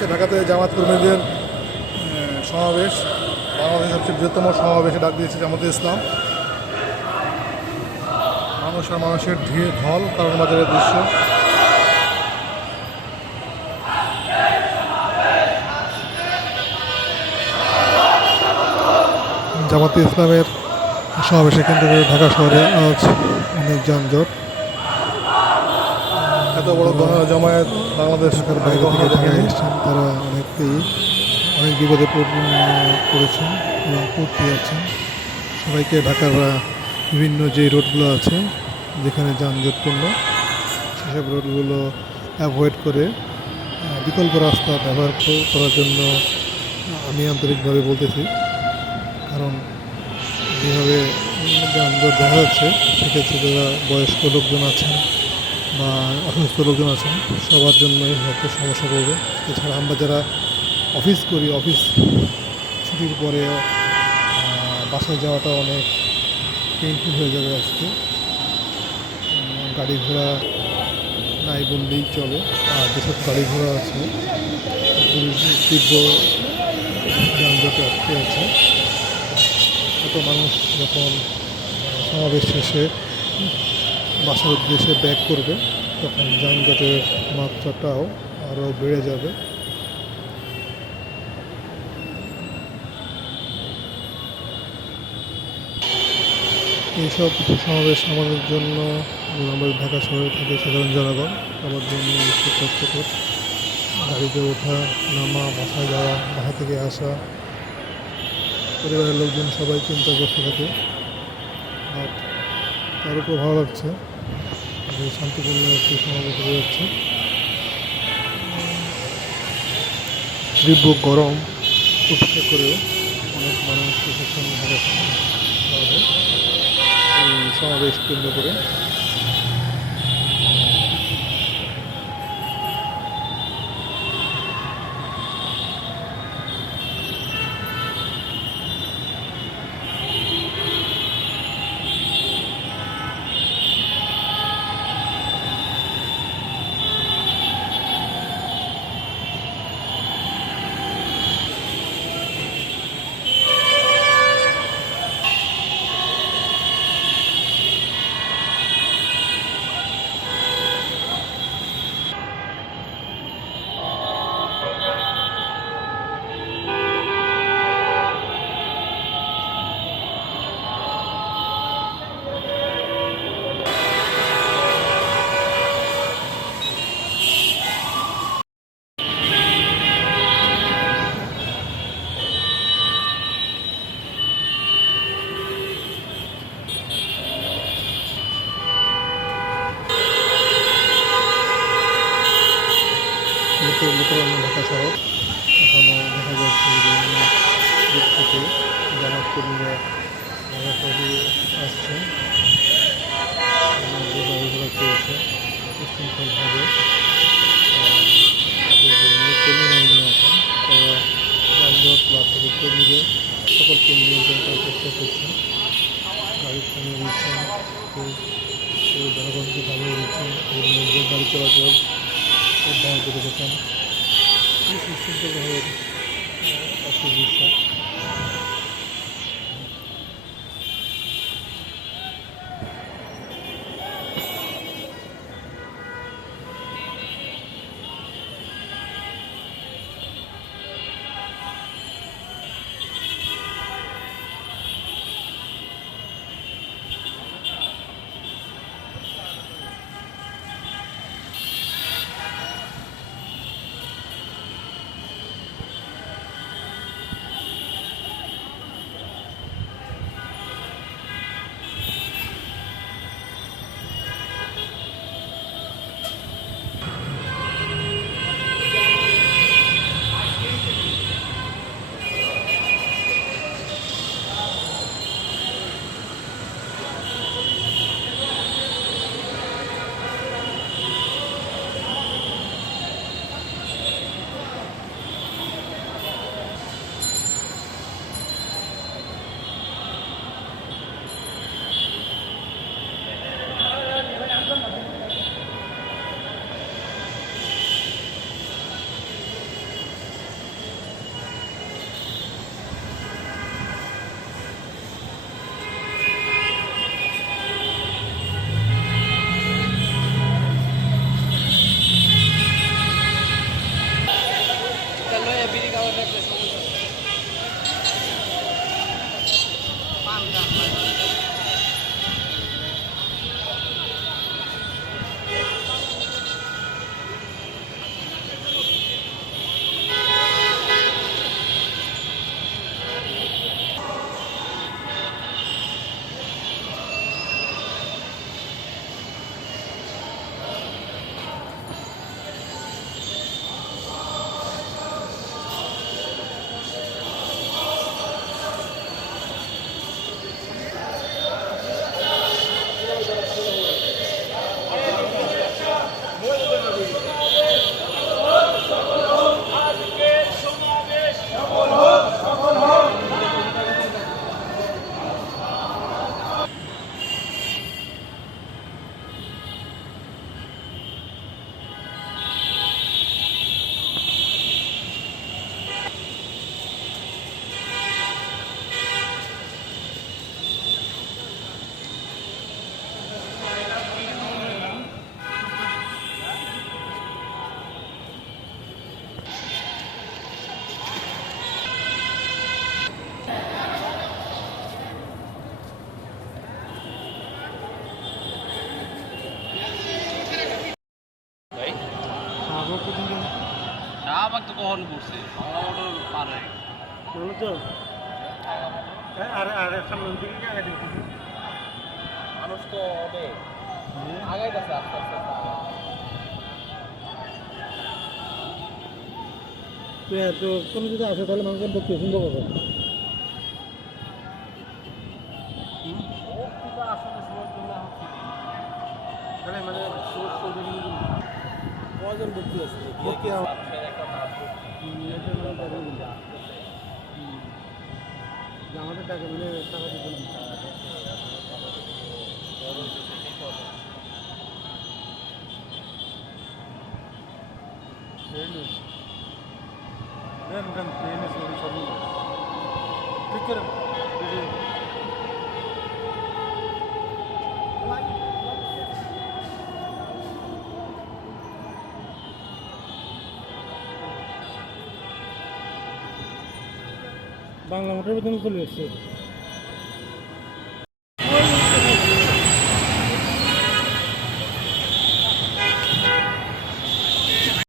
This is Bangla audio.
আজকে ঢাকাতে জামাত কর্মীদের সমাবেশ, বাংলাদেশের সবচেয়ে বৃহত্তম সমাবেশে ডাক দিয়েছে জামাতে ইসলাম। মানুষ আর মানুষের ঢল কারণ বাজারের দৃশ্য। জামাতে ইসলামের সমাবেশে কেন্দ্র করে ঢাকা শহরে আজ অনেক যানজট। এত বড় জমায়েত বাংলাদেশ ঢাকার বাইরে থেকে ঢাকায় এসেছেন, তারা অনেকেই অনেক বিপদে পড়েছেন এবং পড়তে যাচ্ছেন। সবাইকে ঢাকার বিভিন্ন যে রোডগুলো আছে যেখানে যানজটপূর্ণ, সেসব রোডগুলো অ্যাভয়েড করে বিকল্প রাস্তা ব্যবহার করার জন্য আমি আন্তরিকভাবে বলতেছি। কারণ যেভাবে যানজট দেখা যাচ্ছে, সেক্ষেত্রে যারা বয়স্ক লোকজন আছেন বা অসুস্থ লোকজন আছেন, সবার জন্যই হয়তো সমস্যা পড়বে। এছাড়া আমরা যারা অফিস করি, অফিস ছুটির পরে বাসায় যাওয়াটা অনেক পেইনফুল হয়ে যাবে আজকে। গাড়ি ঘোড়া নাই বললেই চলে। আর যেসব গাড়ি ঘোড়া আছে তীব্র যানজটে আটকে আছে। এত মানুষ যখন সমাবেশ শেষে বাসার উদ্দেশ্যে ব্যাক করবে, তখন যানজটের মাত্রাটাও আরও বেড়ে যাবে। এইসব সমাবেশ আমাদের জন্য, আমাদের ঢাকা শহরে থাকে সাধারণ জনগণ, আমার জন্য বেশি কষ্টকর। গাড়িতে ওঠা নামা, বাসায় যাওয়া, বাসা থেকে আসা, পরিবারের লোকজন সবাই চিন্তাগ্রস্ত থাকে। আর তার উপর ভালো লাগছে যে শান্তিপূর্ণ একটি সমাবেশ হয়ে যাচ্ছে। তীব্র গরম উপেক্ষা করেও অনেক মানুষ এসেছেন ঢাকা শহরে এই সমাবেশ কেন্দ্র করে। ঢাকা শহর এখনও দেখা যাচ্ছে বিভিন্ন দিক থেকে জামাত কর্মীরা ঢাকা শহরে আসছেন, গাড়িঘোড়া চলছে সুশৃঙ্খলভাবে। তাদের যে কর্মীরা নিয়ে আসেন, তারা যানজট বা তাদের কর্মীদের সকলকে নিয়ন্ত্রণ করার চেষ্টা করছেন। গাড়ি থামিয়ে দিচ্ছেন, কেউ জনগণকে থামিয়ে দিচ্ছেন, এর মধ্যে গাড়ি চলাচল অব্যাহত রেখেছেন। সুশৃঙ্খলভাবে আছে দৃশ্য। শাহবাগ তো কখন পড়ছে আমার পার হয়ে মানুষ তো অনেক আগাইতেছে আস্তে আস্তে তো কোনো যদি আসে তাহলে মানুষের দেখতে সুন্দর হবে। আসলে সময়ের জন্য মানে কজন ভর্তি আছে মানুষের একটা আমাদের টাকা মানে টাকা দিতে ঠিক করে বাংলা মোটর বেতন চলে এসছে।